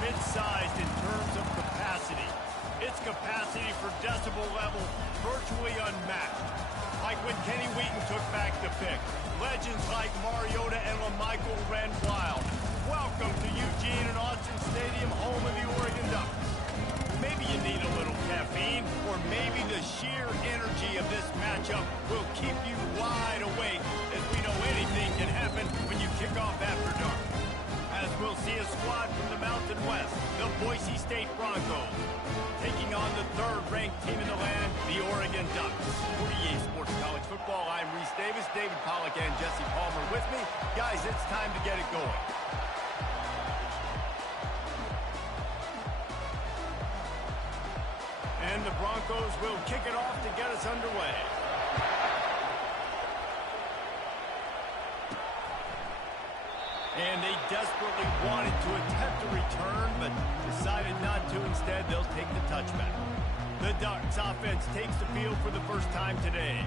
mid-sized in terms of capacity. Its capacity for decibel level virtually unmatched. Like when Kenny Wheaton took back the pick. Legends like Mariota and LaMichael ran wild. Welcome to Eugene and Austin Stadium, home of the Oregon Ducks. Maybe you need a little caffeine, or maybe the sheer energy of this matchup will keep you wide awake, as we know anything can happen when you kick off after dark. As we'll see a squad from the Mountain West, the Boise State Broncos, taking on the third-ranked team in the land, the Oregon Ducks. 48 Sports College Football, I'm Reese Davis, David Pollack and Jesse Palmer with me. Guys, it's time to get it going. And the Broncos will kick it off to get us underway. And they desperately wanted to attempt a return, but decided not to. Instead, they'll take the touchback. The Ducks offense takes the field for the first time today.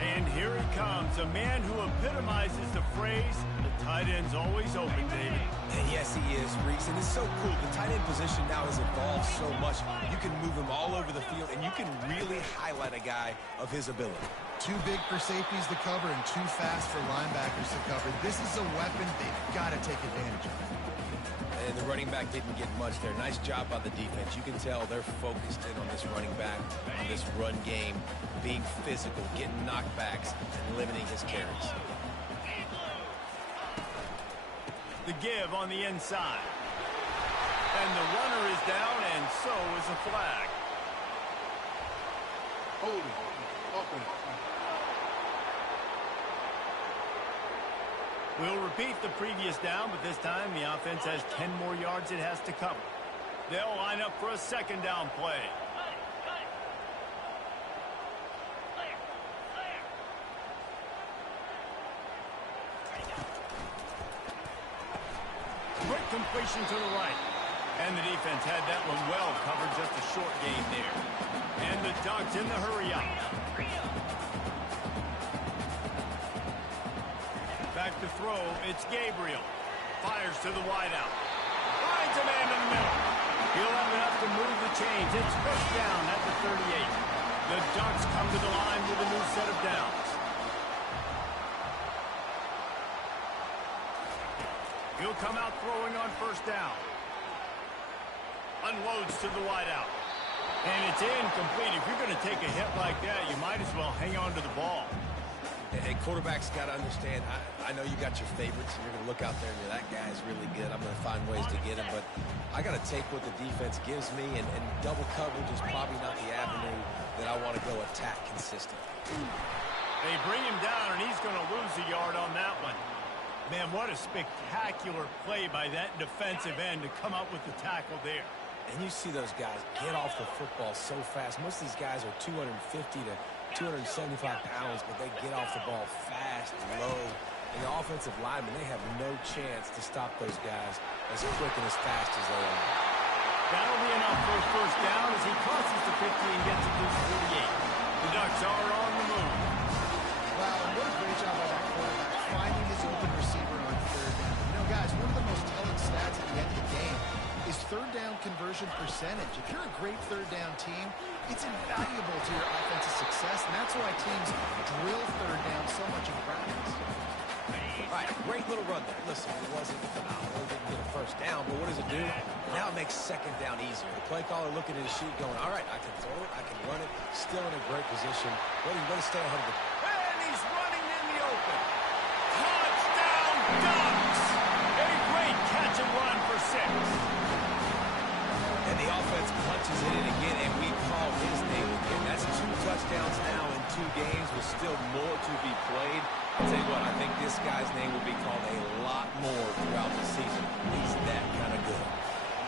And here he comes, a man who epitomizes the phrase, the tight end's always open, David. And yes, he is, Reese, and it's so cool. The tight end position now has evolved so much. You can move him all over the field, and you can really highlight a guy of his ability. Too big for safeties to cover and too fast for linebackers to cover. This is a weapon they've got to take advantage of. And the running back didn't get much there. Nice job by the defense. You can tell they're focused in on this running back, on this run game, being physical, getting knockbacks, and limiting his carries. The give on the inside. And the runner is down, and so is a flag. We'll repeat the previous down, but this time the offense has 10 more yards it has to cover. They'll line up for a second down play. Quick completion to the right. And the defense had that one well covered, just a short gain there. And the Ducks in the hurry up. Back to throw, it's Gabriel. Fires to the wideout. Finds a man in the middle. He'll have enough to move the chains. It's first down at the 38. The Ducks come to the line with a new set of downs. He'll come out throwing on first down. Unloads to the wideout. And it's incomplete. If you're going to take a hit like that, you might as well hang on to the ball. Hey, quarterbacks got to understand, I know you got your favorites, and you're going to look out there and that guy's really good. I'm going to find ways to get him, but I got to take what the defense gives me, and double coverage is probably not the avenue that I want to go attack consistently. They bring him down, and he's going to lose a yard on that one. Man, what a spectacular play by that defensive end to come up with the tackle there. And you see those guys get off the football so fast. Most of these guys are 250 to 275 pounds, but they get off the ball fast, low. And the offensive linemen, they have no chance to stop those guys as quick and as fast as they are. That'll be enough for a first down as he crosses the 50 and gets it to the 48. The Ducks are on the move. Wow, what a great job by that quarterback, finding his open receiver on third down. You know, guys, one of the most telling stats at the end of the game is third down conversion percentage. If you're a great third down team, it's invaluable to your offensive success, and that's why teams drill third down so much in practice. All right, great little run there. Listen, it wasn't phenomenal. It didn't get a first down, but what does it do? Now it makes second down easier. The play caller looking at his sheet going, all right, I can throw it, I can run it, still in a great position. What do you want to stay ahead of it? And he's running in the open. Touchdown, Ducks! A great catch and run for 6. And the offense punches it in again, and we call his name again. That's 2 touchdowns now in 2 games with still more to be played. I'll tell you what, I think this guy's name will be called a lot more throughout the season. He's that kind of good.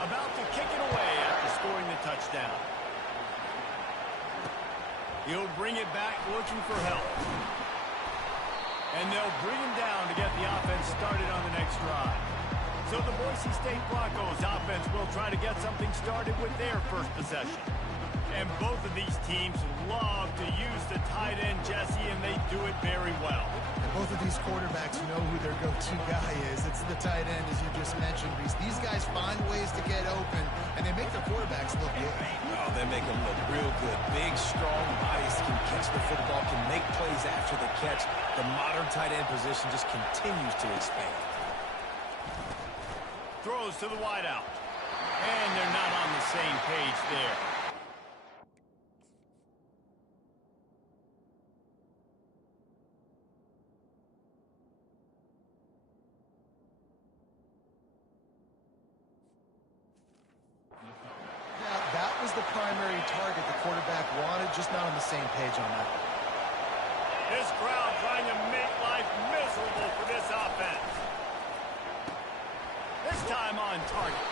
About to kick it away after scoring the touchdown. He'll bring it back looking for help. And they'll bring him down to get the offense started on the next drive. So the Boise State Broncos offense will try to get something started with their first possession. And both of these teams love to use the tight end, Jesse, and they do it very well. And both of these quarterbacks know who their go-to guy is. It's the tight end, as you just mentioned, Reese. These guys find ways to get open, and they make their quarterbacks look good. Oh, they make them look real good. Big, strong bodies, can catch the football, can make plays after the catch. The modern tight end position just continues to expand. Throws to the wideout. And they're not on the same page there. That was the primary target the quarterback wanted, just not on the same page on that. This crowd trying to make life miserable for this offense. This time on target.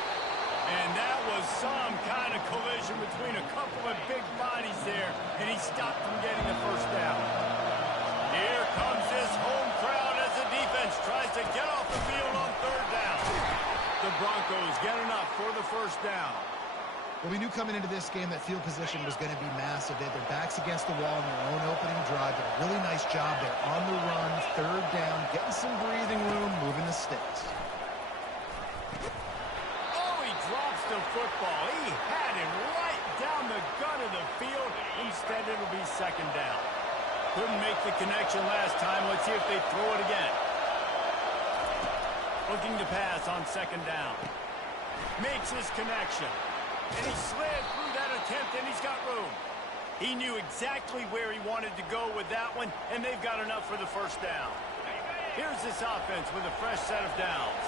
And that was some kind of collision between a couple of big bodies there, and he stopped from getting the first down. Here comes this home crowd as the defense tries to get off the field on third down. The Broncos get enough for the first down. Well, we knew coming into this game that field position was going to be massive. They had their backs against the wall in their own opening drive. Did a really nice job there on the run, third down, getting some breathing room, moving the sticks. Oh, he drops the football. He had him right down the gut of the field. Instead, it'll be second down. Couldn't make the connection last time. Let's see if they throw it again. Looking to pass on second down. Makes his connection. And he slid through that attempt, and he's got room. He knew exactly where he wanted to go with that one, and they've got enough for the first down. Here's this offense with a fresh set of downs.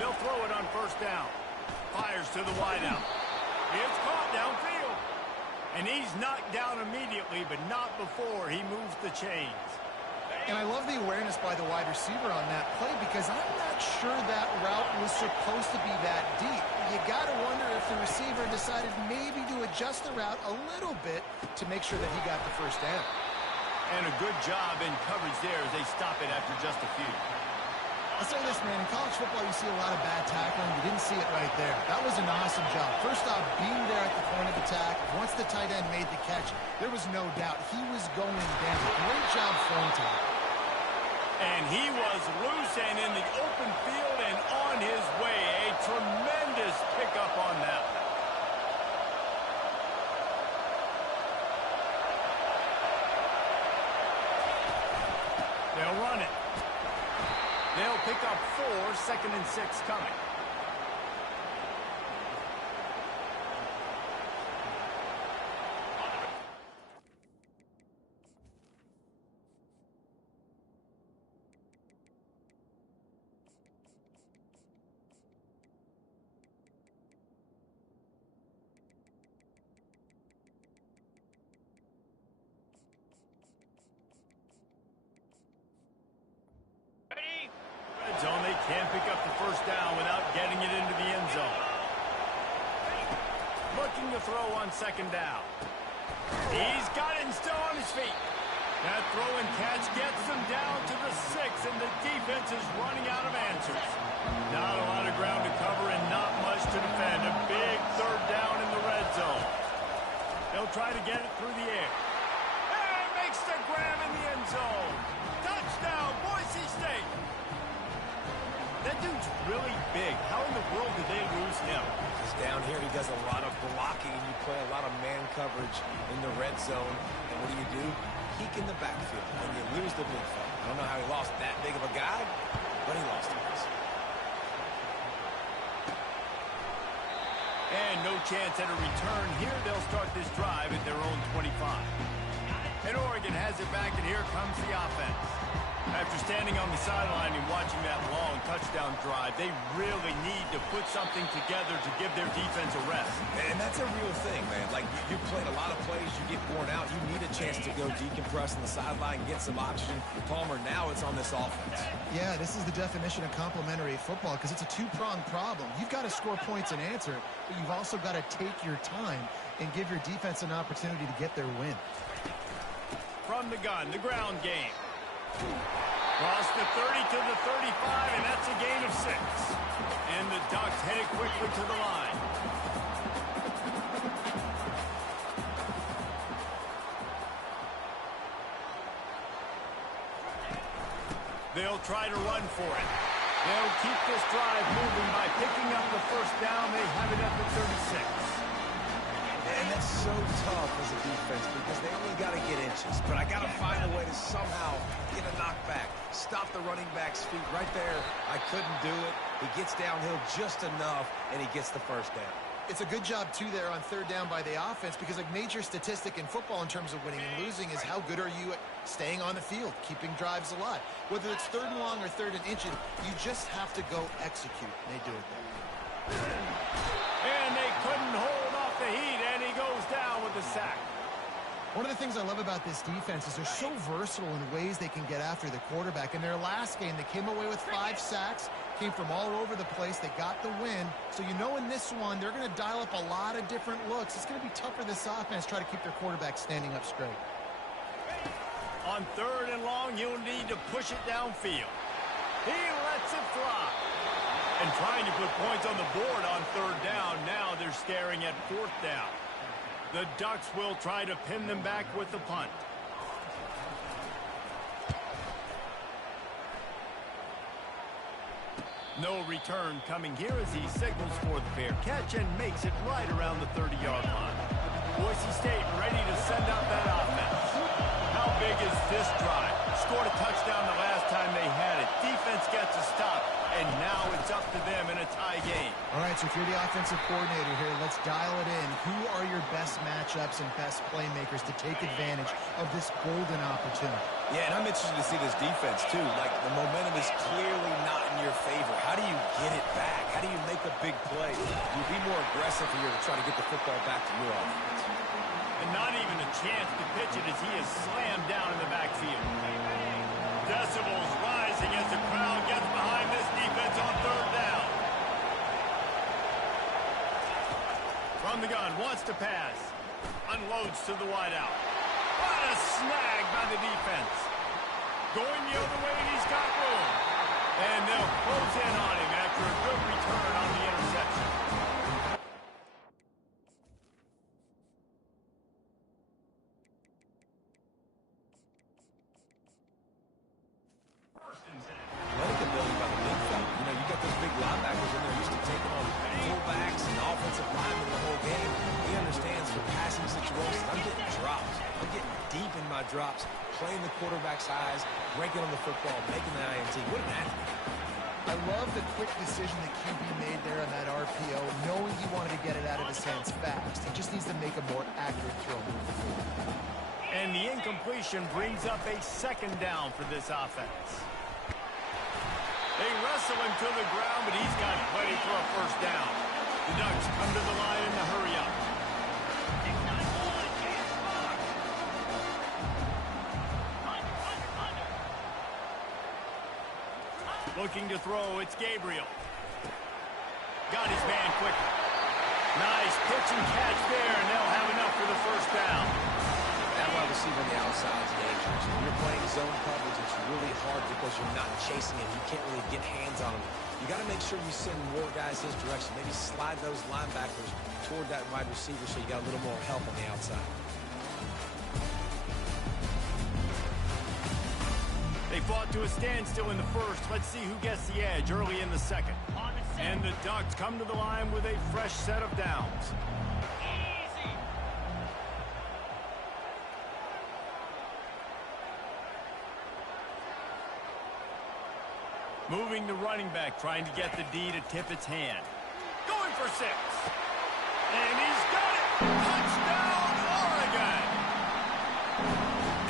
They'll throw it on first down. Fires to the wideout. It's caught downfield. And he's knocked down immediately, but not before he moves the chains. And I love the awareness by the wide receiver on that play because I'm not sure that route was supposed to be that deep. You got to wonder if the receiver decided maybe to adjust the route a little bit to make sure that he got the first down. And a good job in coverage there as they stop it after just a few. I'll say this, man. In college football, you see a lot of bad tackling. You didn't see it right there. That was an awesome job. First off, being there at the point of attack. Once the tight end made the catch, there was no doubt he was going down. Great job throwing time. And he was loose and in the open field and on his way. A tremendous pickup on that. They'll run it. They'll pick up 4, 2nd and 6 coming. Red zone, they can't pick up the first down without getting it into the end zone. Looking to throw on second down. He's got it and still on his feet. That throw and catch gets them down to the 6, and the defense is running out of answers. Not a lot of ground to cover and not much to defend. A big third down in the red zone. They'll try to get it through the air. And makes the grab in the end zone. Touchdown, Boise State. That dude's really big. How in the world did they lose him? Because down here he does a lot of blocking, and you play a lot of man coverage in the red zone. And what do? Peek in the backfield, and you lose the big fella. I don't know how he lost that big of a guy, but he lost him. And no chance at a return here. They'll start this drive at their own 25. And Oregon has it back, and here comes the offense. After standing on the sideline and watching that long touchdown drive, they really need to put something together to give their defense a rest. And that's a real thing, man. Like, you've played a lot of plays, you get worn out, you need a chance to go decompress on the sideline, get some oxygen. Palmer, now it's on this offense. Yeah, this is the definition of complementary football because it's a two-pronged problem. You've got to score points and answer, but you've also got to take your time and give your defense an opportunity to get their win. From the gun, the ground game. Cross the 30 to the 35, and that's a gain of 6. And the Ducks headed quickly to the line. They'll try to run for it. They'll keep this drive moving by picking up the first down. They have it up at 36. And that's so tough as a defense because they only got to get inches. But I got to find a way to somehow get a knockback. Stop the running back's feet right there. I couldn't do it. He gets downhill just enough, and he gets the first down. It's a good job, too, there on third down by the offense because a major statistic in football in terms of winning and losing is how good are you at staying on the field, keeping drives alive. Whether it's third and long or third and inches, you just have to go execute. And they do it there. And they couldn't hold off the heat, and he goes down with the sack. One of the things I love about this defense is they're so versatile in ways they can get after the quarterback. In their last game, they came away with 5 sacks, came from all over the place. They got the win. So you know in this one, they're going to dial up a lot of different looks. It's going to be tough for this offense to try to keep their quarterback standing up straight. On third and long, you'll need to push it downfield. He lets it fly. And trying to put points on the board on third down. Now they're staring at fourth down. The Ducks will try to pin them back with the punt. No return coming here as he signals for the fair catch and makes it right around the 30-yard line. Boise State ready to send out that offense. How big is this drive? Scored a touchdown the last time they had it. Defense gets a stop, and now it's up to them in a tie game. All right, so if you're the offensive coordinator here, let's dial it in. Who are your best matchups and best playmakers to take advantage of this golden opportunity? Yeah, and I'm interested to see this defense, too. Like, the momentum is clearly not in your favor. How do you get it back? How do you make a big play? You'll be more aggressive here to try to get the football back to your offense. And not even a chance to pitch it as he is slammed down in the backfield. Decibels rising as the crowd gets behind this defense on third down. From the gun, wants to pass. Unloads to the wideout. What a snag by the defense. Going the other way, and he's got room. And they'll close in on him after a good return on the interception. Athletic ability by the big fella. You know, you got those big linebackers in there used to taking on fullbacks and offensive linemen the whole game. He understands for passing situations. I'm getting drops. I'm getting deep in my drops, playing the quarterback's eyes, breaking on the football, making the INT. What an athlete. I love the quick decision that QB made there on that RPO, knowing he wanted to get it out of his hands fast. He just needs to make a more accurate throw moving forward. And the incompletion brings up a second down for this offense. They wrestle him to the ground, but he's got plenty for a first down. The Ducks come to the line in the hurry up. Looking to throw, it's Gabriel. Got his man quickly. Nice pitch and catch there, and they'll have enough for the first down. That wide receiver on the outside is dangerous. When you're playing zone coverage, it's really hard because you're not chasing him. You can't really get hands on him. You got to make sure you send more guys his direction. Maybe slide those linebackers toward that wide receiver so you got a little more help on the outside. They fought to a standstill in the first. Let's see who gets the edge early in the second. And the Ducks come to the line with a fresh set of downs. Moving the running back, trying to get the D to tip its hand. Going for 6. And he's got it! Touchdown, Oregon!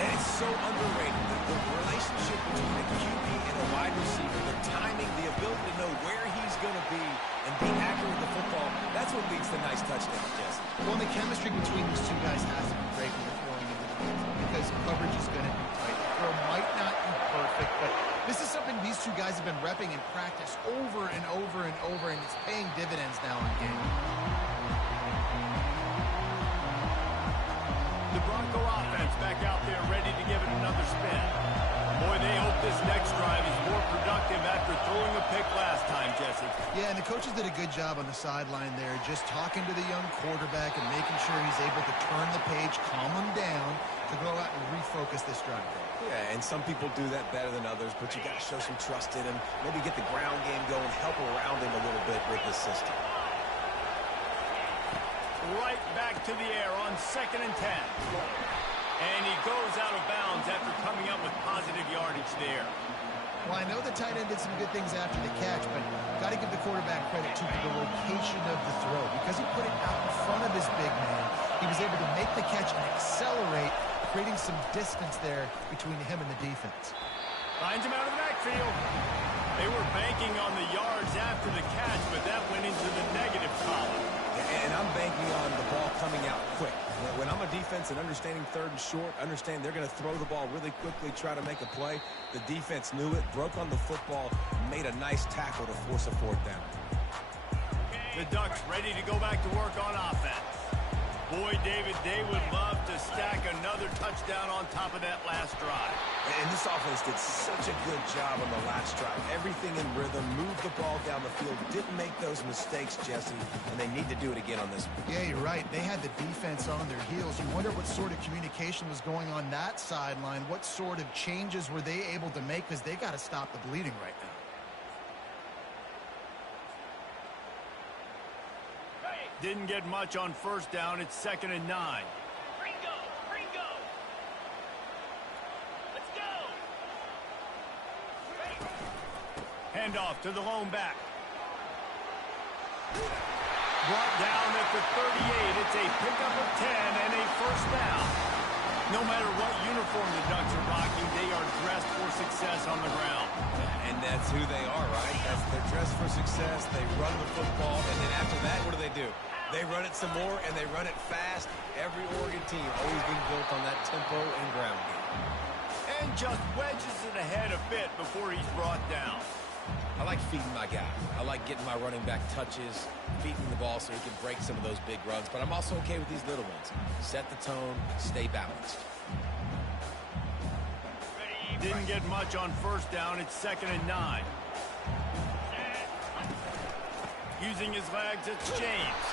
And it's so underrated. The relationship between a QB and a wide receiver, the timing, the ability to know where he's going to be and be accurate with the football, that's what leads to nice touchdowns, Jesse. Well, the chemistry between these two guys has to be great when they're throwing into the field because coverage is going to be tight. The throw might not be perfect, but this is something these two guys have been repping in practice over and over and over, and it's paying dividends now in game. The Bronco offense back out there ready to give it another spin. Boy, they hope this next drive is more productive after throwing a pick last time, Jesse. Yeah, and the coaches did a good job on the sideline there, just talking to the young quarterback and making sure he's able to turn the page, calm him down, to go out and refocus this drive. Yeah, and some people do that better than others, but you got to show some trust in him, maybe get the ground game going, help around him a little bit with this system. Right back to the air on 2nd and 10. And he goes out of bounds after coming up with positive yardage there. Well, I know the tight end did some good things after the catch, but got to give the quarterback credit to the location of the throw. Because he put it out in front of his big man, he was able to make the catch and accelerate, creating some distance there between him and the defense. Finds him out of the backfield. They were banking on the yards after the catch, but that went into the negative column. And I'm banking on the ball coming out quick. When I'm a defense and understanding 3rd and short, understand they're going to throw the ball really quickly, try to make a play. The defense knew it, broke on the football, made a nice tackle to force a 4th down. The Ducks ready to go back to work on offense. Boy, David, they would love to stack another touchdown on top of that last drive. And this offense did such a good job on the last drive. Everything in rhythm, moved the ball down the field, didn't make those mistakes, Jesse, and they need to do it again on this one. Yeah, you're right. They had the defense on their heels. You wonder what sort of communication was going on that sideline. What sort of changes were they able to make? Because they got to stop the bleeding right now. Didn't get much on 1st down. It's 2nd and 9. Ringo! Let's go! Handoff to the lone back. Brought down at the 38. It's a pickup of 10 and a 1st down. No matter what uniform the Ducks are rocking, they are dressed for success on the ground. And that's who they are, right? They're dressed for success. They run the football, and then after that, what do? They run it some more, and they run it fast. Every Oregon team always being built on that tempo and ground game. And just wedges it ahead a bit before he's brought down. I like feeding my guy. I like getting my running back touches, feeding the ball so he can break some of those big runs. But I'm also okay with these little ones. Set the tone, stay balanced. Didn't get much on 1st down. It's 2nd and 9. Using his legs, it's James.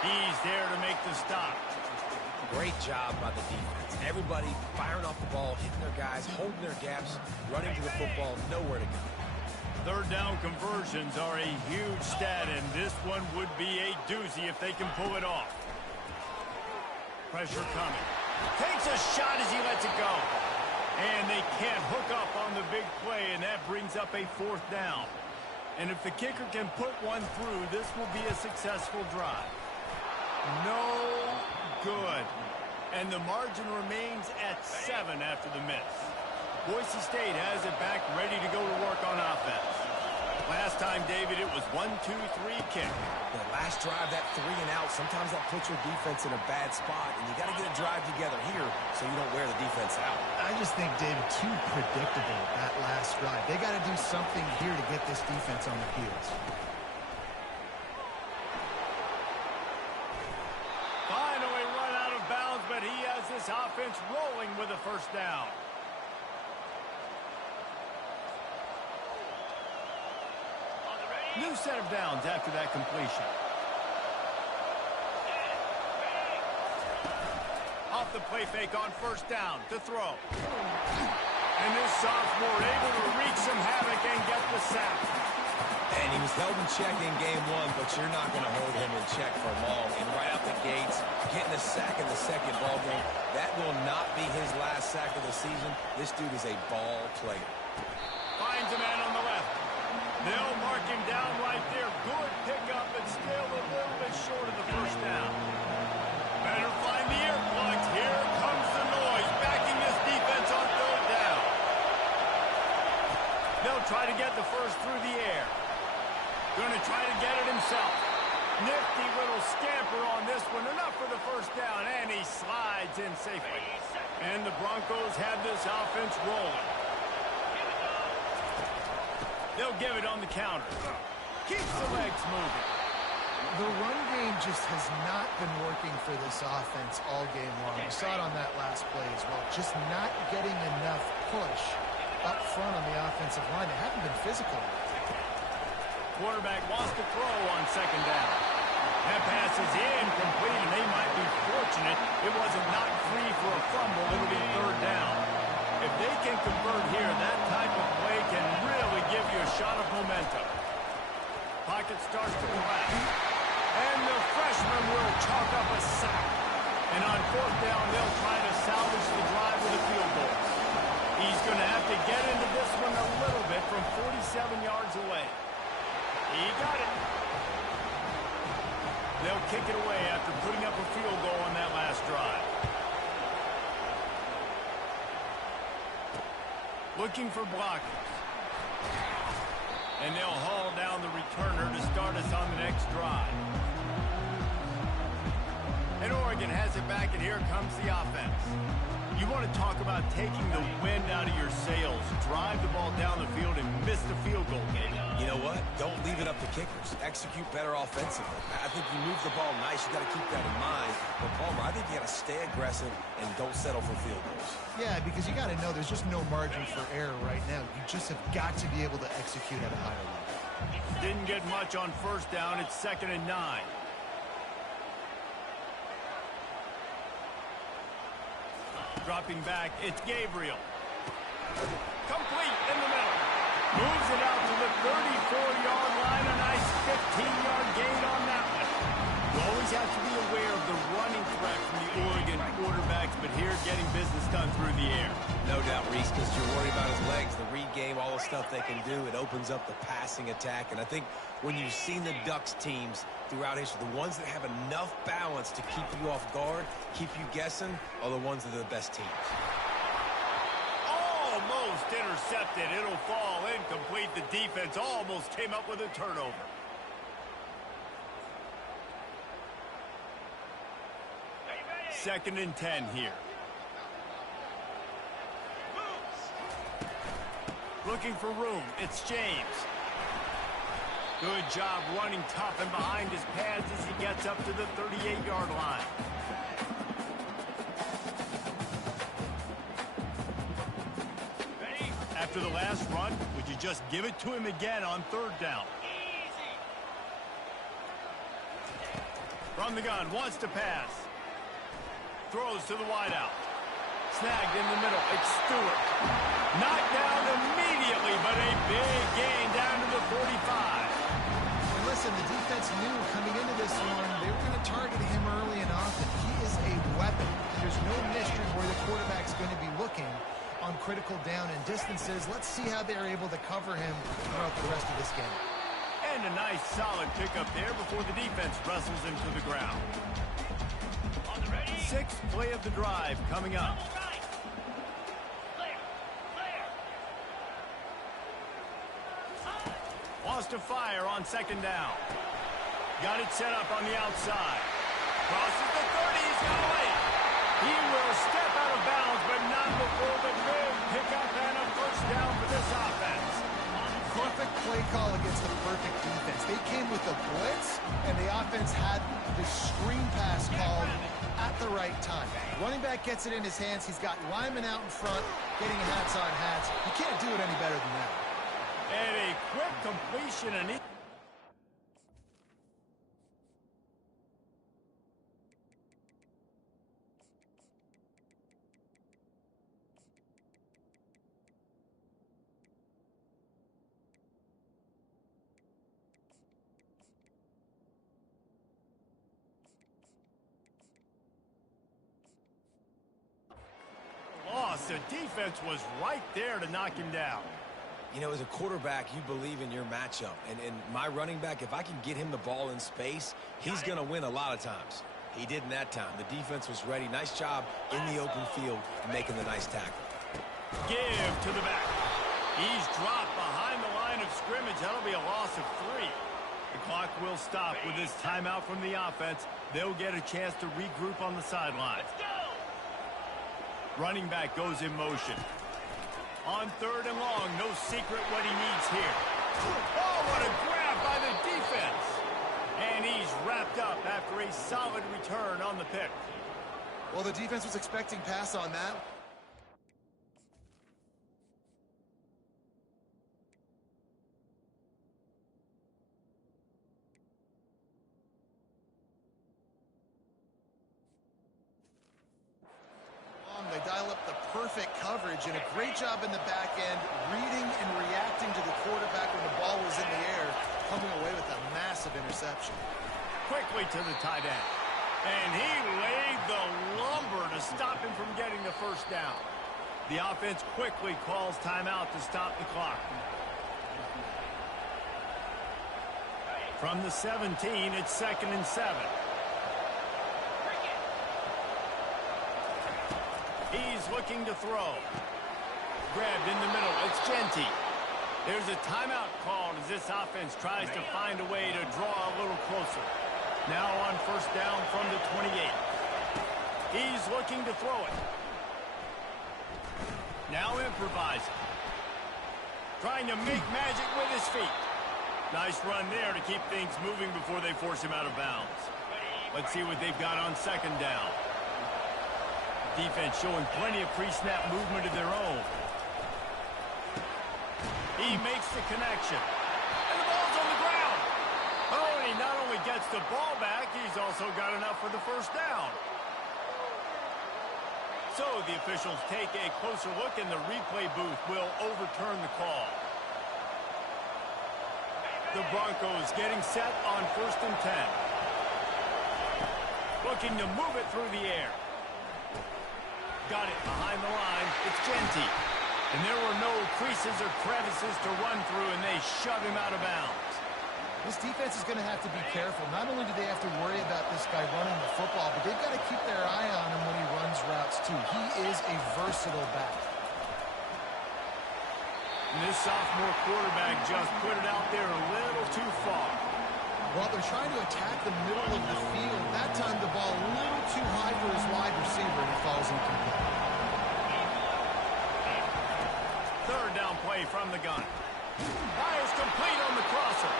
He's there to make the stop. Great job by the defense. Everybody firing off the ball, hitting their guys, holding their gaps, running to the football, nowhere to go. 3rd down conversions are a huge stat, and this one would be a doozy if they can pull it off. Pressure coming. Takes a shot as he lets it go. And they can't hook up on the big play, and that brings up a 4th down. And if the kicker can put one through, this will be a successful drive. No good. And the margin remains at 7 after the miss. Boise State has it back, ready to go to work on offense. Last time, David, it was 1-2-3 kick. The last drive, that 3 and out, sometimes that puts your defense in a bad spot, and you got to get a drive together here so you don't wear the defense out. I just think, David, too predictable that last drive. They got to do something here to get this defense on their heels. Finally run out of bounds, but he has this offense rolling with a 1st down. New set of downs after that completion. Off the play fake on 1st down to throw. And this sophomore able to wreak some havoc and get the sack. And he was held in check in game 1, but you're not going to hold him in check for long. And right out the gates, getting a sack in the 2nd ball game, that will not be his last sack of the season. This dude is a ball player. Finds a man on the left. They'll mark him down right there. Good pickup, but still a little bit short of the 1st down. Better find the earplugs. Here comes the noise, backing this defense on 3rd down. They'll try to get the 1st through the air. Going to try to get it himself. Nifty little scamper on this one. Enough for the 1st down, and he slides in safely. And the Broncos have this offense rolling. They'll give it on the counter. Keeps the legs moving. The run game just has not been working for this offense all game long. We saw it on that last play as well. Just not getting enough push up front on the offensive line. They haven't been physical. Quarterback wants to throw on second down. That pass is incomplete, and they might be fortunate it wasn't knocked free for a fumble. It'll be third down. If they can convert here, that type of play can really give you a shot of momentum. Pocket starts to collapse. And the freshman will chalk up a sack. And on fourth down, they'll try to salvage the drive with a field goal. He's going to have to get into this one a little bit from 47 yards away. He got it. They'll kick it away after putting up a field goal on that last drive. Looking for blockers. And they'll haul down the returner to start us on the next drive. And Oregon has it back, and here comes the offense. You want to talk about taking the wind out of your sails. Drive the ball down the field and miss the field goal game. You know what? Don't leave it up to kickers. Execute better offensively. I think you move the ball nice. You got to keep that in mind. But Palmer, I think you got to stay aggressive and don't settle for field goals. Yeah, because you got to know there's just no margin for error right now. You just have got to be able to execute at a higher level. Didn't get much on first down. It's 2nd and 9. Dropping back, it's Gabriel. Complete in the middle. Moves it out to the 34-yard line. A nice 15-yard gain on that one. You always have to be aware of the running threat from the Oregon quarterbacks, but here getting business done through the air. No doubt, Reese, because you're worried about his legs, the read game, all the stuff they can do. It opens up the passing attack. And I think when you've seen the Ducks teams throughout history, the ones that have enough balance to keep you off guard, keep you guessing, are the ones that are the best teams. Almost intercepted. It'll fall incomplete. The defense almost came up with a turnover. Second and 10 here. Looking for room. It's James. Good job running tough and behind his pads as he gets up to the 38-yard line. After the last run, would you just give it to him again on third down? From the gun, wants to pass. Throws to the wideout. Snagged in the middle. It's Stewart. Knocked down immediately, but a big gain down to the 45. And listen, the defense knew coming into this one, they were going to target him early and often. He is a weapon. There's no mystery where the quarterback's going to be looking on critical down and distances. Let's see how they're able to cover him throughout the rest of this game. And a nice solid pickup there before the defense wrestles him to the ground. Sixth play of the drive coming up. Wants to fire on second down. Got it set up on the outside. Crosses the 30. He's going. He will step out of bounds, but not before the big pickup and a first down for this offense. Perfect play call against the perfect defense. They came with the blitz, and the offense had the screen pass called at the right time. Running back gets it in his hands. He's got linemen out in front, getting hats on hats. You can't do it any better than that. And a quick completion, and the defense was right there to knock him down. You know, as a quarterback, you believe in your matchup. And my running back, if I can get him the ball in space, he's going to win a lot of times. He did in that time. The defense was ready. Nice job in the open field and making the nice tackle. Give to the back. He's dropped behind the line of scrimmage. That'll be a loss of 3. The clock will stop with this timeout from the offense. They'll get a chance to regroup on the sideline. Running back goes in motion. On third and long, no secret what he needs here. Oh, what a grab by the defense. And he's Well, the defense was expecting pass on that. They dial up the perfect coverage and a great job in the back end, reading and reacting to the quarterback when the ball was in the air, coming away with a massive interception. Quickly to the tight end. And he laid the lumber to stop him from getting the first down. The offense quickly calls timeout to stop the clock. From the 17, it's 2nd and 7. He's looking to throw. Grabbed in the middle. It's Genty. There's a timeout called as this offense tries to find a way to draw a little closer. Now on first down from the 28. He's looking to throw it. Now improvising. Trying to make magic with his feet. Nice run there to keep things moving before they force him out of bounds. Let's see what they've got on second down. Defense showing plenty of pre-snap movement of their own. He makes the connection. And the ball's on the ground. Oh, and he not only gets the ball back, he's also got enough for the first down. So the officials take a closer look and the replay booth will overturn the call. The Broncos getting set on 1st and 10. Looking to move it through the air. Got it behind the line. It's Genty. And there were no creases or crevices to run through, and they shove him out of bounds. This defense is going to have to be careful. Not only do they have to worry about this guy running the football, but they've got to keep their eye on him when he runs routes, too. He is a versatile back. And this sophomore quarterback just put it out there a little too far. Well, they're trying to attack the middle of the field. That time the ball a little too high for his wide receiver, and he falls incomplete. Third down play from the gun. Fires complete on the crosser.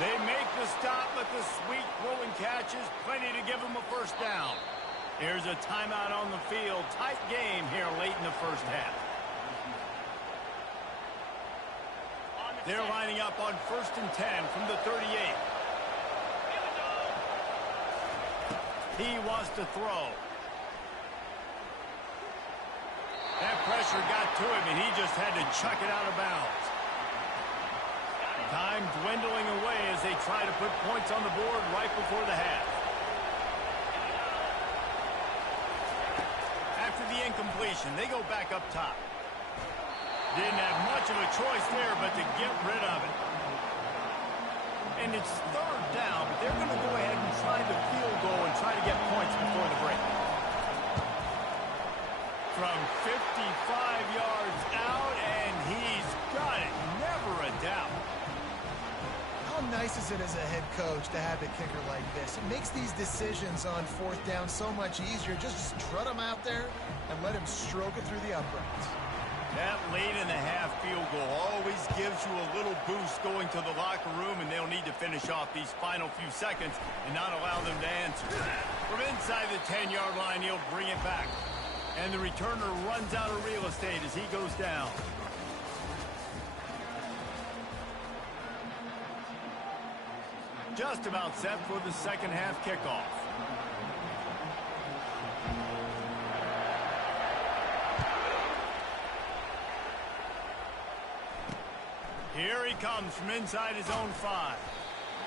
They make the stop, but the sweet rolling catch is plenty to give them a first down. Here's a timeout on the field. Tight game here late in the first half. They're lining up on 1st and 10 from the 38. He wants to throw. That pressure got to him, and he just had to chuck it out of bounds. Time dwindling away as they try to put points on the board right before the half. After the incompletion, they go back up top. Didn't have much of a choice there but to get rid of it. And it's third down, but they're going to go ahead and try the field goal and try to get points before the break. From 55 yards out, and he's got it. Never a doubt. How nice is it as a head coach to have a kicker like this? It makes these decisions on 4th down so much easier. Just strut him out there and let him stroke it through the uprights. That late in the half field goal always gives you a little boost going to the locker room, and they'll need to finish off these final few seconds and not allow them to answer. From inside the 10-yard line, he'll bring it back. And the returner runs out of real estate as he goes down. Just about set for the second half kickoff. Here he comes from inside his own 5.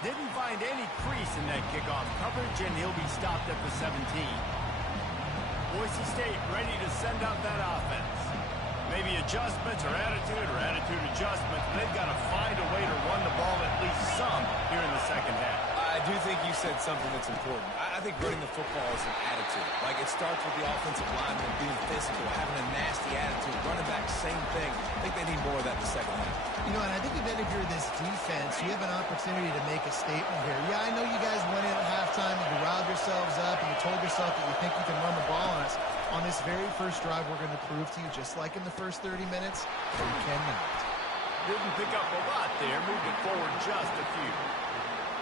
Didn't find any crease in that kickoff coverage, and he'll be stopped at the 17. Boise State ready to send out that offense. Maybe adjustments or attitude adjustments. They've got to find a way to run the ball at least some here in the second half. I do think you said something that's important. I think running the football is an attitude. Like, it starts with the offensive lineman being physical, having a nasty attitude. Running back, same thing. I think they need more of that in the second half. You know, and I think even if you're this defense, you have an opportunity to make a statement here. Yeah, I know you guys went in at halftime and you riled yourselves up and you told yourself that you think you can run the ball on us. On this very first drive, we're going to prove to you, just like in the first 30 minutes, that you cannot. Didn't pick up a lot there, moving forward just a few.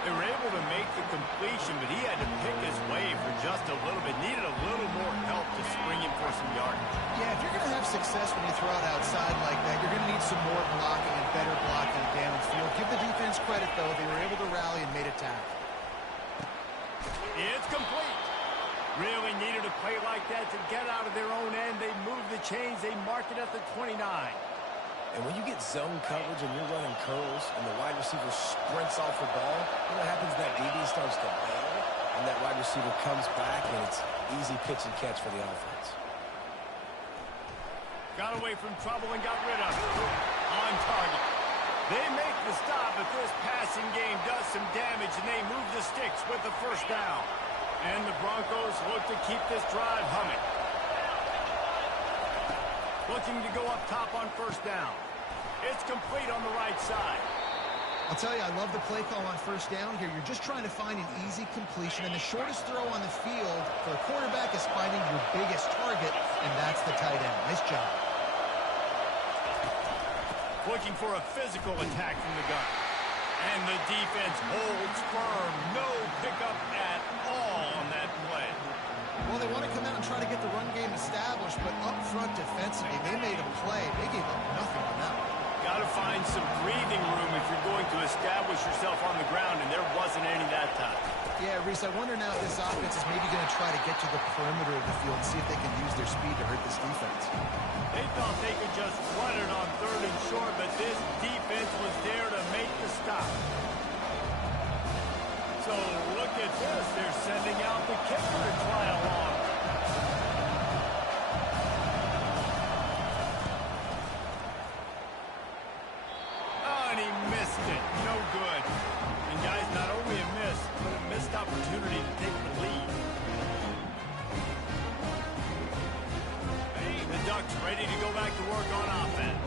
They were able to make the completion, but he had to pick his way for just a little bit. Needed a little more help to spring him for some yardage. Yeah, if you're going to have success when you throw it outside like that, you're going to need some more blocking and better blocking downfield. Give the defense credit, though. They were able to rally and made a tackle. It's complete. Really needed a play like that to get out of their own end. They moved the chains. They mark it at the 29. And when you get zone coverage and you're running curls and the wide receiver sprints off the ball, you know what happens? That DB starts to bail, and that wide receiver comes back, and it's easy pitch and catch for the offense. Got away from trouble and got rid of it. On target. They make the stop, but this passing game does some damage, and they move the sticks with the first down. And the Broncos look to keep this drive humming. Looking to go up top on first down. It's complete on the right side. I'll tell you, I love the play call on first down here. You're just trying to find an easy completion, and the shortest throw on the field for a quarterback is finding your biggest target, and that's the tight end. Nice job. Looking for a physical attack from the gun. And the defense holds firm. No pickup at all on that play. Well, they want to come out and try to get the run game established, but up front defensively, they made a play. They gave up nothing on that one. Got to find some breathing room if you're going to establish yourself on the ground, and there wasn't any that time. Yeah, Reese, I wonder now if this offense is maybe going to try to get to the perimeter of the field and see if they can use their speed to hurt this defense. They thought they could just run it on third and short, but this defense was there to make the stop. So look at this. They're sending out the kicker to try along. Oh, and he missed it. No good. And guys, not only a miss, but a missed opportunity to take the lead. The Ducks ready to go back to work on offense.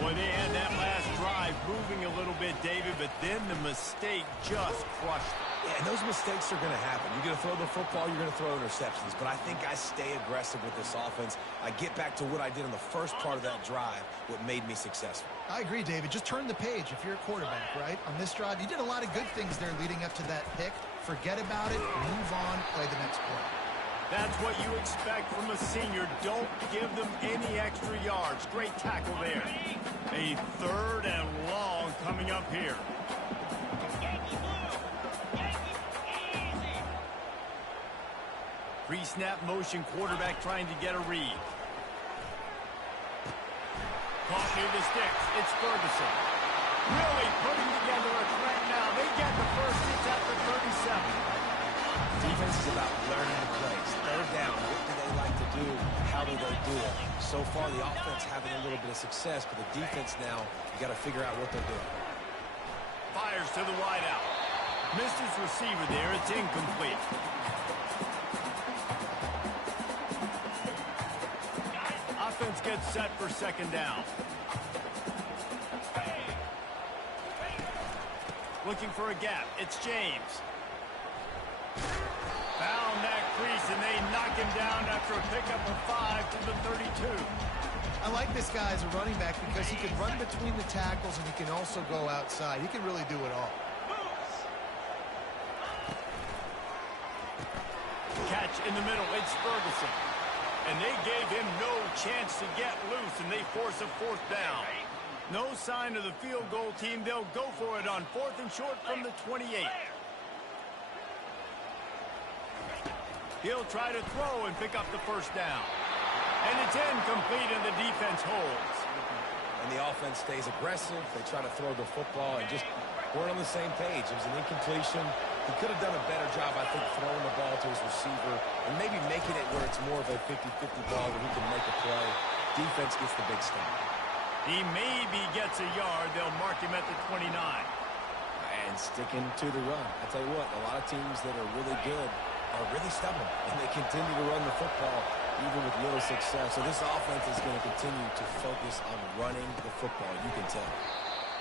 Boy, they had that last drive moving a little bit, David, but then the mistake just crushed them. Yeah, and those mistakes are going to happen. You're going to throw the football, you're going to throw interceptions. But I think I stay aggressive with this offense. I get back to what I did in the first part of that drive, what made me successful. I agree, David. Just turn the page if you're a quarterback, right? On this drive, you did a lot of good things there leading up to that pick. Forget about it, move on, play the next play. That's what you expect from a senior. Don't give them any extra yards. Great tackle there. A third and long coming up here. Pre-snap motion, quarterback trying to get a read. Caught near the sticks. It's Ferguson. Really putting together a threat now. They get the first. It's at the 37. Defense is about learning the plays. Third down, what do they like to do? How do they do it? So far, the offense having a little bit of success, but the defense now, you got to figure out what they're doing. Fires to the wideout. Missed his receiver there. It's incomplete. Offense gets set for second down. Looking for a gap. It's James. Found that crease, and they knock him down after a pickup of 5 to the 32. I like this guy as a running back because he can run between the tackles and he can also go outside. He can really do it all. Catch in the middle. It's Ferguson. And they gave him no chance to get loose, and they force a fourth down. No sign of the field goal team. They'll go for it on fourth and short from the 28. He'll try to throw and pick up the first down. And it's incomplete, and the defense holds. And the offense stays aggressive. They try to throw the football and just weren't on the same page. It was an incompletion. He could have done a better job, I think, throwing the ball to his receiver and maybe making it where it's more of a 50-50 ball where he can make a play. Defense gets the big stop. He maybe gets a yard. They'll mark him at the 29. And sticking to the run. I tell you what, a lot of teams that are really good are really stubborn, and they continue to run the football even with little success. So this offense is going to continue to focus on running the football, you can tell.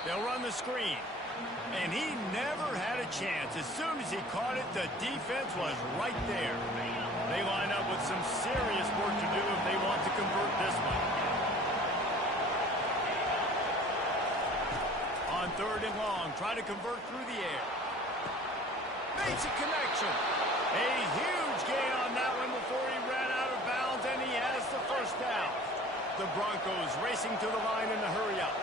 They'll run the screen. And he never had a chance. As soon as he caught it, the defense was right there. They line up with some serious work to do if they want to convert this one. On third and long, try to convert through the air. Makes a connection. A huge gain on that one before he ran out of bounds, and he has the first down. The Broncos racing to the line in the hurry-up.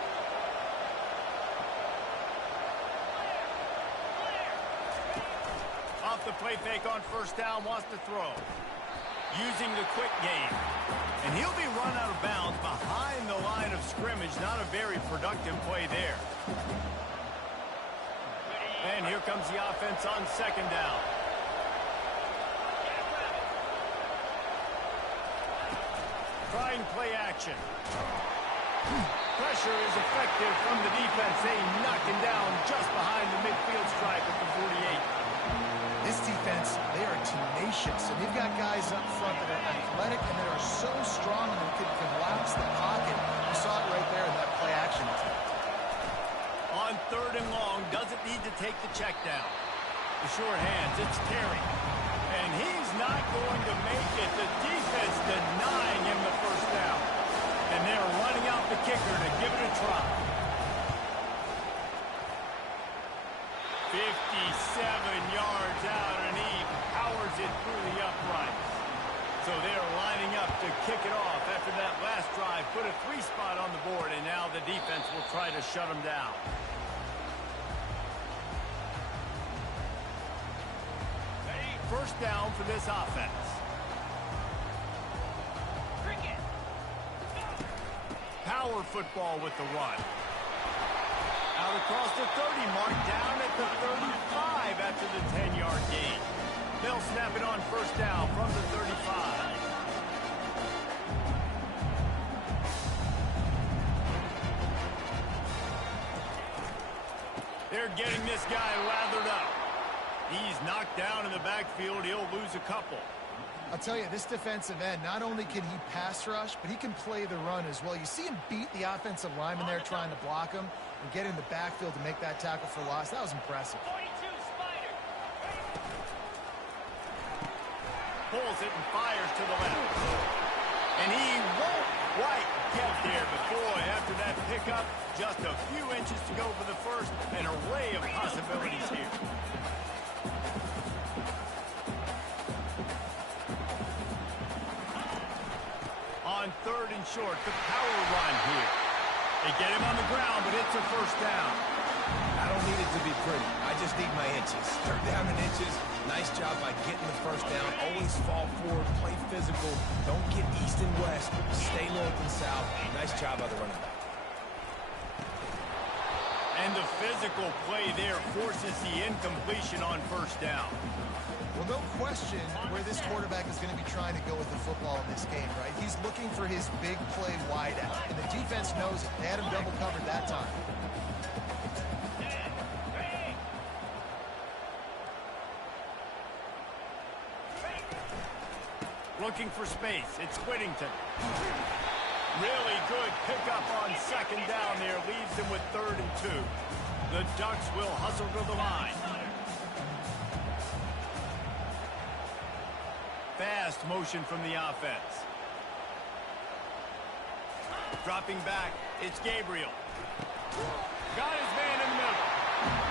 Off the play fake on first down, wants to throw. Using the quick game. And he'll be run out of bounds behind the line of scrimmage. Not a very productive play there. And here comes the offense on second down. Trying play action. Pressure is effective from the defense. They knock him down just behind the midfield stripe at the 48. This defense, they are tenacious, and they've got guys up front that are athletic and that are so strong and they can collapse the pocket. You saw it right there in that play action attempt. On third and long, doesn't need to take the check down. The short hands, it's Terry. And he's not going to make it. The defense denying him the first down. And they're running out the kicker to give it a try. 57 yards out, and he powers it through the uprights. So they're lining up to kick it off after that last drive. Put a 3-spot on the board, and now the defense will try to shut them down. First down for this offense. Power football with the run. Out across the 30 mark, down at the 35 after the 10-yard gain. They'll snap it on first down from the 35. They're getting this guy lathered up. He's knocked down in the backfield. He'll lose a couple. I'll tell you, this defensive end, not only can he pass rush, but he can play the run as well. You see him beat the offensive lineman there trying to block him and get in the backfield to make that tackle for loss. That was impressive. Pulls it and fires to the left. And he won't quite get there. But boy, after that pickup, just a few inches to go for the first. An array of possibilities here. On third and short, the power run here. They get him on the ground, but it's a first down. I don't need it to be pretty. I just need my inches. Third down in inches. Nice job by getting the first down. Always fall forward, play physical. Don't get east and west. Stay north and south. Nice job by the running back. And the physical play there forces the incompletion on first down. Well, no question where this quarterback is going to be trying to go with the football in this game, right? He's looking for his big play wide out, and the defense knows it. They had him double covered that time. Looking for space. It's Whittington. Really good pickup on second down there. Leaves them with 3rd and 2. The Ducks will hustle to the line. Fast motion from the offense. Dropping back. It's Gabriel. Got his man in the middle.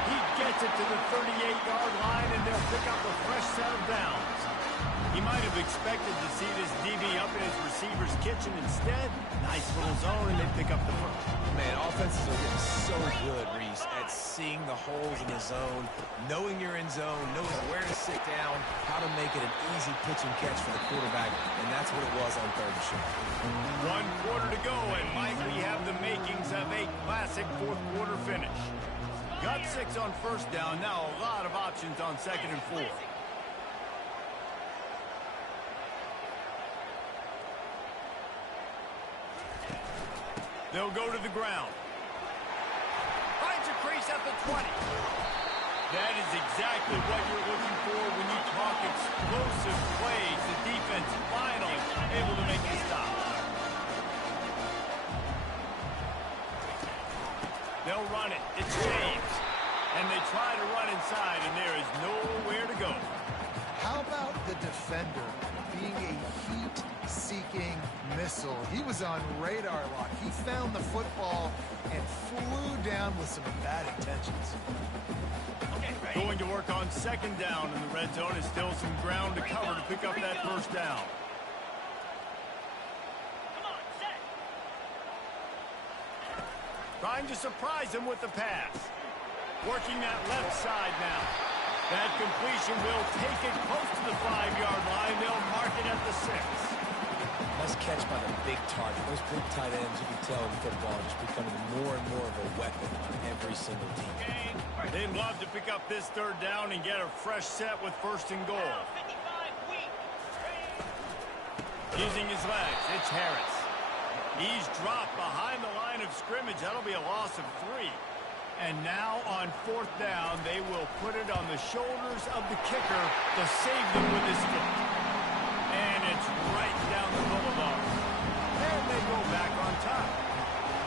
He gets it to the 38-yard line, and they'll pick up a fresh set of downs. He might have expected to see this DB up in his receiver's kitchen. Instead, nice little zone, and they pick up the first. Man, offenses are getting so good, Reese, at seeing the holes in the zone, knowing you're in zone, knowing where to sit down, how to make it an easy pitch and catch for the quarterback, and that's what it was on third and short. 1 quarter to go, and likely have the makings of a classic fourth-quarter finish. Got 6 on first down. Now a lot of options on 2nd and 4. They'll go to the ground. Finds a crease at the 20. That is exactly what you're looking for when you talk explosive plays. The defense finally able to make the stop. They'll run it. It's James. And they try to run inside, and there is nowhere to go. How about the defender being a heat-seeking missile? He was on radar lock. He found the football and flew down with some bad intentions. Going to work on second down in the red zone. Is still some ground to cover to pick up that first down. Come on, set. Trying to surprise him with the pass. Working that left side now. That completion will take it close to the 5-yard line. They'll mark it at the 6. Nice catch by the big target. Those big tight ends, you can tell in football, are just becoming more and more of a weapon on every single team. They'd love to pick up this third down and get a fresh set with first and goal. 55 weak. Using his legs, it's Harris. He's dropped behind the line of scrimmage. That'll be a loss of 3. And now on fourth down, they will put it on the shoulders of the kicker to save them with his foot. And it's right down the boulevard. And they go back on top.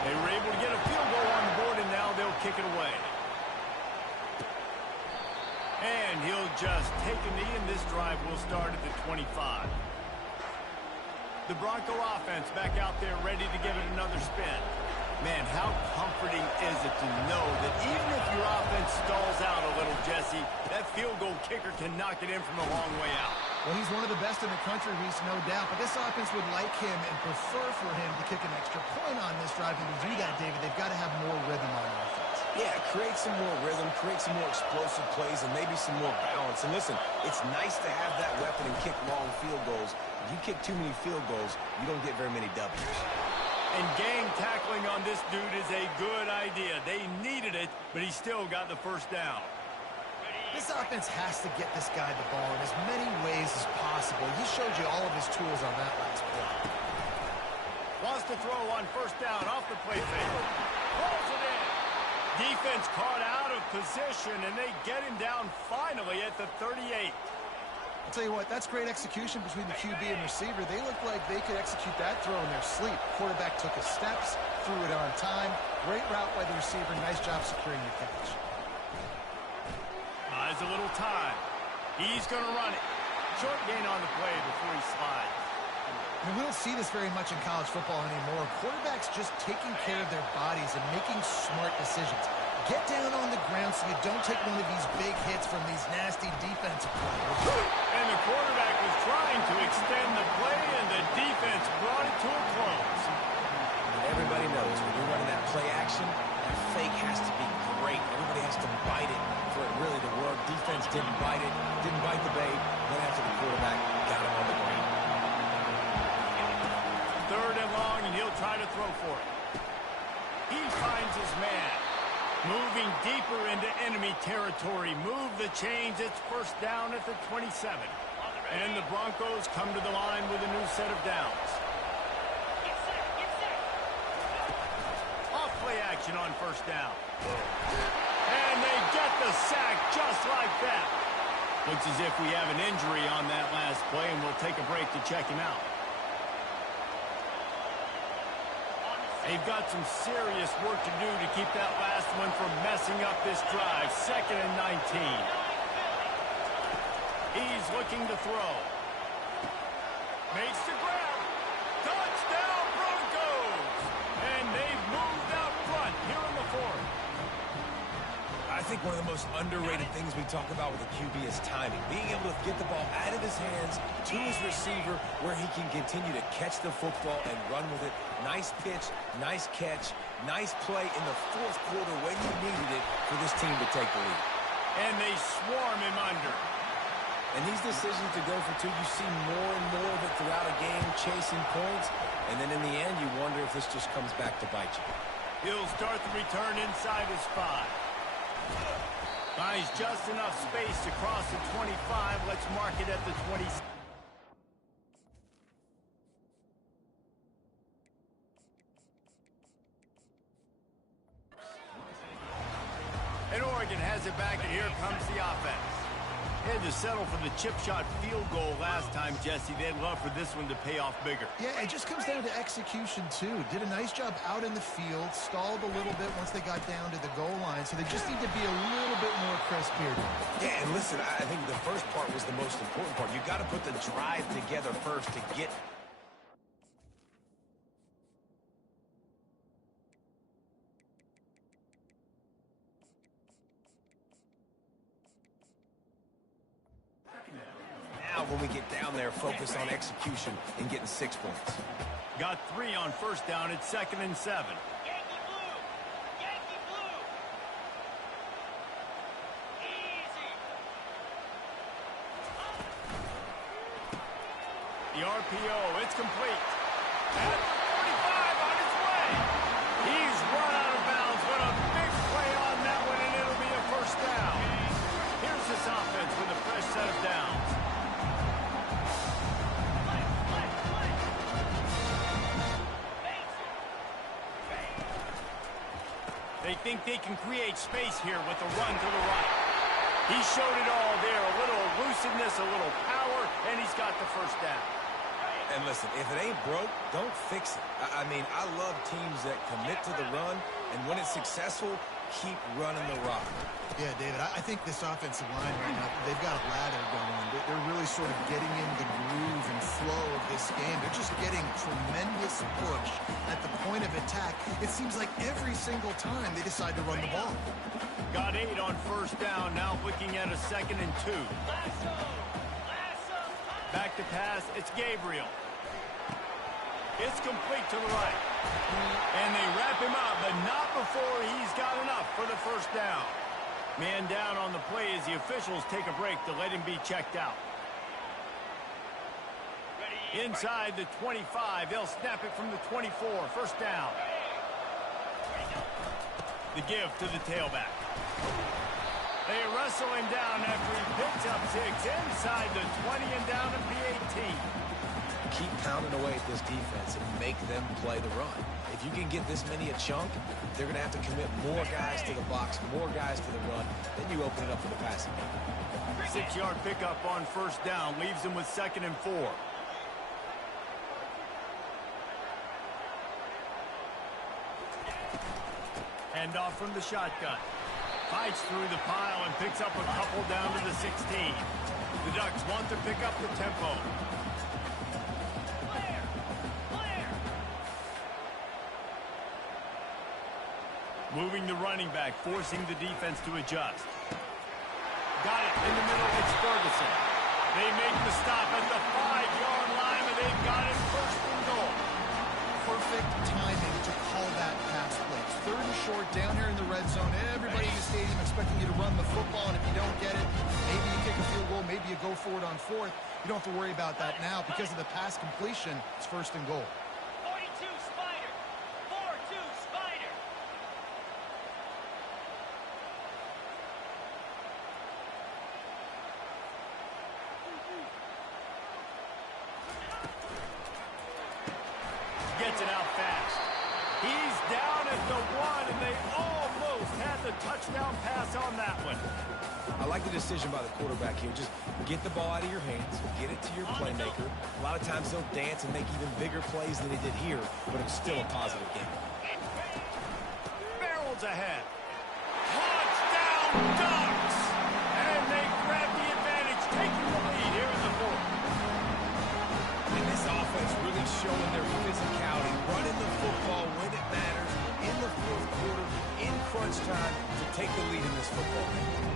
They were able to get a field goal on the board, and now they'll kick it away. And he'll just take a knee, and this drive will start at the 25. The Bronco offense back out there ready to give it another spin. Man, how comforting is it to know that even if your offense stalls out a little, Jesse, that field goal kicker can knock it in from a long way out. Well, he's one of the best in the country, Reese, no doubt. But this offense would like him and prefer for him to kick an extra point on this drive. And to do that, David, they've got to have more rhythm on offense. Yeah, create some more rhythm, create some more explosive plays, and maybe some more balance. And listen, it's nice to have that weapon and kick long field goals. If you kick too many field goals, you don't get very many W's. And game tackling on this dude is a good idea. They needed it, but he still got the first down. This offense has to get this guy the ball in as many ways as possible. He showed you all of his tools on that last play. Wants to throw on first down off the play fake. Pulls it in. Defense caught out of position, and they get him down finally at the 38. I'll tell you what, that's great execution between the QB and receiver. They looked like they could execute that throw in their sleep. Quarterback took his steps, threw it on time. Great route by the receiver. Nice job securing the catch. Buys a little time. He's going to run it. Short gain on the play before he slides. And we don't see this very much in college football anymore. Quarterbacks just taking care of their bodies and making smart decisions. Get down on the ground so you don't take one of these big hits from these nasty defensive players. And the quarterback was trying to extend the play, and the defense brought it to a close. And everybody knows when you're running that play action, that fake has to be great. Everybody has to bite it for it really to work. Defense didn't bite it, didn't bite the bait. Then after the quarterback got him on the ground. Third and long, and he'll try to throw for it. He finds his man. Moving deeper into enemy territory. Move the chains. It's first down at the 27. And the Broncos come to the line with a new set of downs. Get set, get set. Off play action on first down. And they get the sack just like that. Looks as if we have an injury on that last play, and we'll take a break to check him out. They've got some serious work to do to keep that last one from messing up this drive. 2nd and 19. He's looking to throw. Makes the grab. Touchdown, Broncos! And they've moved out front here in the fourth. I think one of the most underrated things we talk about with a QB is timing. Being able to get the ball out of his hands to his receiver where he can continue to catch the football and run with it. Nice pitch, nice catch, nice play in the fourth quarter when you needed it for this team to take the lead. And they swarm him under. And these decisions to go for two, you see more and more of it throughout a game, chasing points. And then in the end, you wonder if this just comes back to bite you. He'll start the return inside his 5. Buys just enough space to cross the 25. Let's mark it at the 26. And Oregon has it back, and here comes the offense. They had to settle for the chip shot field goal last time, Jesse. They'd love for this one to pay off bigger. Yeah, it just comes down to execution, too. Did a nice job out in the field, stalled a little bit once they got down to the goal line, so they just need to be a little bit more crisp here. Yeah, and listen, I think the first part was the most important part. You got to put the drive together first to get... down there focused on execution and getting 6 points. Got 3 on first down. It's 2nd and 7. Yankee blue! Yankee blue! Easy! The RPO, it's complete. At the 45 on its way. He's run out of bounds, but a big play on that one, and it'll be a first down. Here's this offense with a fresh set of downs. They think they can create space here with the run to the right. He showed it all there, a little elusiveness, a little power, and he's got the first down. And listen, if it ain't broke, don't fix it. I mean, I love teams that commit to the run, and when it's successful, keep running the rock. Yeah, David, I think this offensive line right now, they've got a lather going. They're really sort of getting in the groove and flow of this game. They're just getting tremendous push at the point of attack. It seems like every single time they decide to run the ball. Got 8 on first down, now looking at a 2nd and 2. Back to pass, it's Gabriel. It's complete to the right. And they wrap him up, but not before he's got enough for the first down. Man down on the play as the officials take a break to let him be checked out. Inside the 25, they'll snap it from the 24. First down. The give to the tailback. They wrestle him down after he picks up 6 inside the 20 and down at the 18. Keep pounding away at this defense and make them play the run. If you can get this many a chunk, they're going to have to commit more guys to the box, more guys to the run. Then you open it up for the passing game. 6-yard pickup on first down leaves them with 2nd and 4. Hand off from the shotgun. Fights through the pile and picks up a couple down to the 16. The Ducks want to pick up the tempo. Moving the running back, forcing the defense to adjust. Got it in the middle, it's Ferguson. They make the stop at the 5-yard line, and they've got it first and goal. Perfect timing to call that pass play. 3rd and short down here in the red zone. Everybody in the stadium expecting you to run the football, and if you don't get it, maybe you kick a field goal, maybe you go for it on 4th. You don't have to worry about that now. Because of the pass completion, it's first and goal. 42 Spider! 4-2 Spider! Gets it out fast. He's down at the 1, and they almost had the touchdown pass on that one. I like the decision by the quarterback here. Just get the ball out of your hands, get it to your playmaker. A lot of times they'll dance and make even bigger plays than they did here, but it's still a positive game. Barrels ahead. Touchdown Ducks! And they grab the advantage, taking the lead here in the 4th. And this offense really showing their physicality, running the football when it matters, in the 4th quarter, in crunch time, to take the lead in this football game.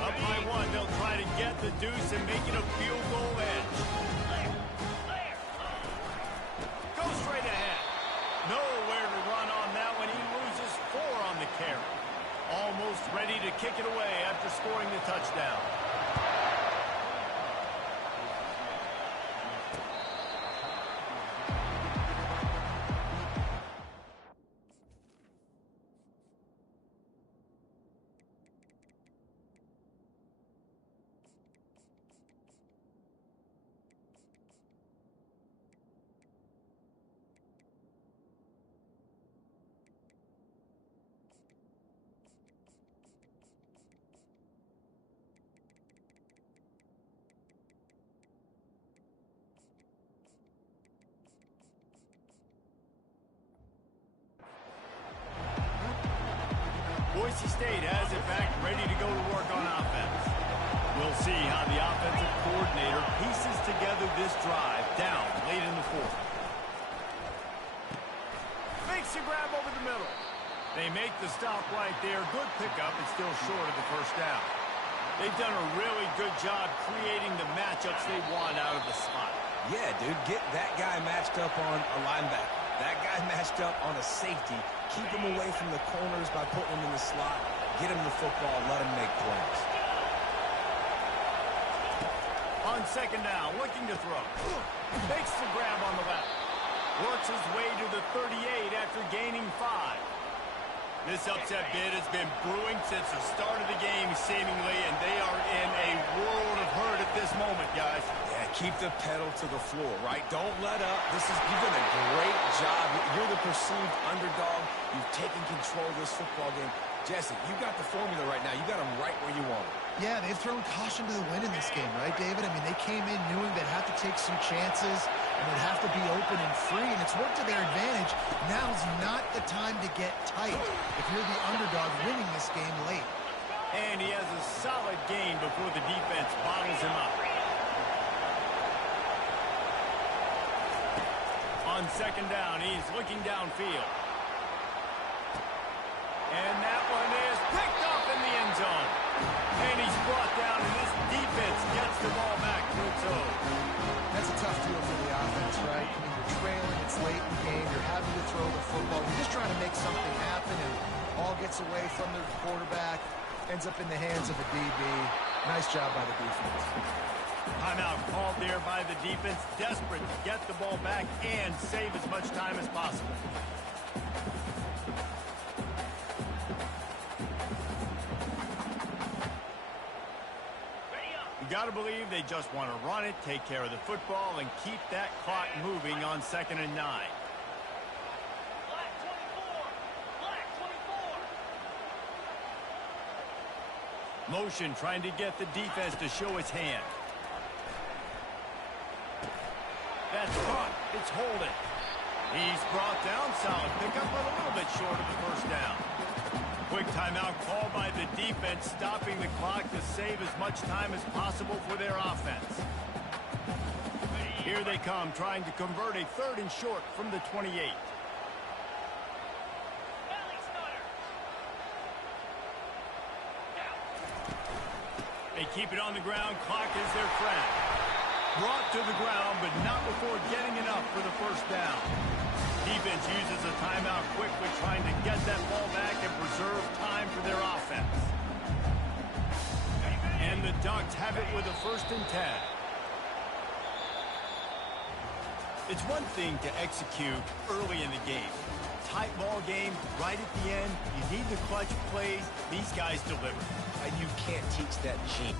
Up by 1, they'll try to get the deuce and make it a field goal edge. Go straight ahead. Nowhere to run on that one. He loses 4 on the carry. Almost ready to kick it away after scoring the touchdown. Boise State has it back, ready to go to work on offense. We'll see how the offensive coordinator pieces together this drive down late in the 4th. Makes a grab over the middle. They make the stop right there. Good pickup. It's still short of the first down. They've done a really good job creating the matchups they want out of the slot. Yeah, dude, get that guy matched up on a linebacker. That guy matched up on a safety. Keep him away from the corners by putting him in the slot. Get him the football. Let him make plays. On second down, looking to throw. Makes the grab on the left. Works his way to the 38 after gaining 5. This upset bid has been brewing since the start of the game, seemingly, and they are in a world of hurt at this moment, guys. Yeah, keep the pedal to the floor, right? Don't let up. You've done a great job. You're the perceived underdog. You've taken control of this football game. Jesse, you got the formula right now. You got them right where you want them. Yeah, they've thrown caution to the wind in this game, right, David? I mean, they came in knowing they'd have to take some chances and they'd have to be open and free, and it's worked to their advantage. Now's not the time to get tight if you're the underdog winning this game late. And he has a solid gain before the defense bottles him up. On second down, he's looking downfield. And that one is picked up in the end zone. And he's brought down, and this defense gets the ball back to its own. That's a tough deal for the offense, right? I mean, you're trailing, it's late in the game, you're having to throw the football. You're just trying to make something happen, and ball gets away from the quarterback, ends up in the hands of the DB. Nice job by the defense. Timeout called there by the defense, desperate to get the ball back and save as much time as possible. Got to believe they just want to run it, take care of the football, and keep that clock moving on 2nd and 9. Black 24. Black 24. Motion trying to get the defense to show its hand. That's caught. It's holding. He's brought down. Solid pickup, but a little bit short of the first down. Quick timeout called by the defense, stopping the clock to save as much time as possible for their offense. Here they come, trying to convert a 3rd and short from the 28. They keep it on the ground. Clock is their friend. Brought to the ground, but not before getting enough for the first down. Defense uses a timeout quickly, trying to get that ball back and preserve time for their offense. And the Ducks have it with a 1st and 10. It's one thing to execute early in the game. Tight ball game, right at the end. You need the clutch plays. These guys deliver. You can't teach that gene.